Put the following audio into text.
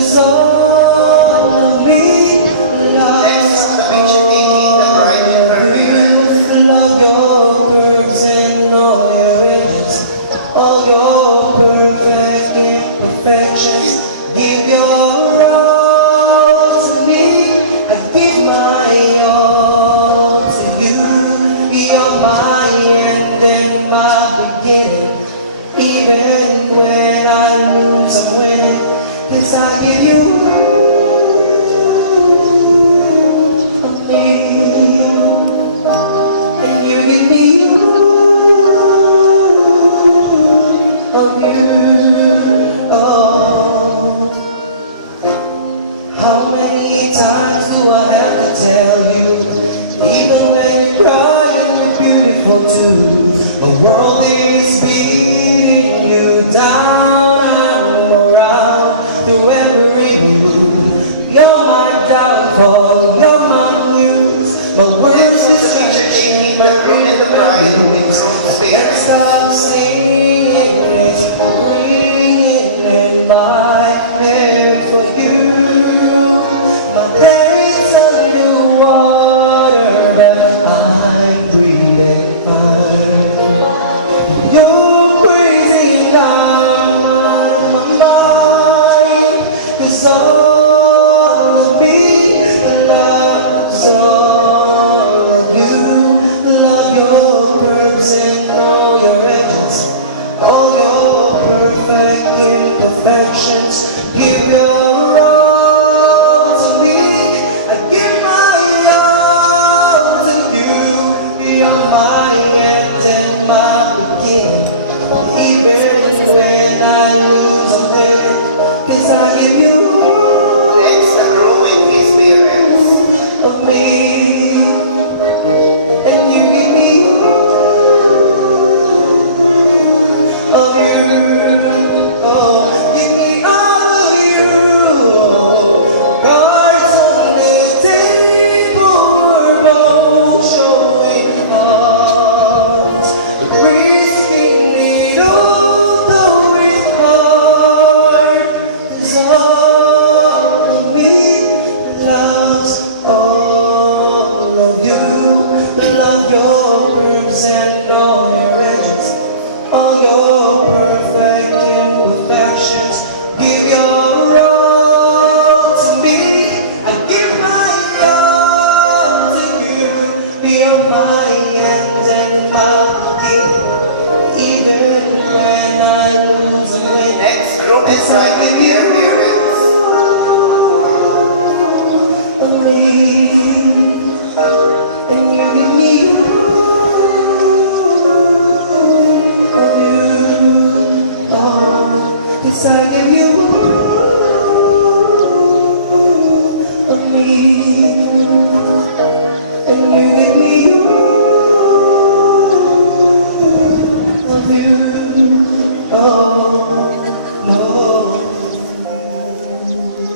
'Cause all of me loves you. Love your curves and all your edges, all your perfect imperfections. Give your all to me, I give my all to you. You're my end and my beginning. Even when I lose, I'm winning. 'Cause I give you of me, and you give me of you. Oh, how many times do I have to tell you? Even when you cry, you're beautiful too. My world is beating you down. I'm around through every mood. You're my downfall, you're my muse. My words distraction, my rhythm I can't stop singing. It's ringing in my head for you. My head's underwater, but I'm breathing fine. You're crazy and I'm out of my mind. 'Cause all of me loves all of you. Love your curves and all your edges, all your perfect imperfections. Give your all to me, I give my all to you. You're my end and my beginning. Even when I lose, I'm winning. 'Cause I give you Extra growing experience. of me, and you give me of you. Oh, give me all of you. Cards on the table, we're both showing hearts, risking it all, though it's hard. 'Cause all of me loves all of you. Love your curves and all your edges, all your perfect imperfections. Give your all to me, I give my all to you. You're my end and my beginning. Even when I lose, I win. Next group is right with your parents. Of me, and you give me of you. Oh, 'cause I give you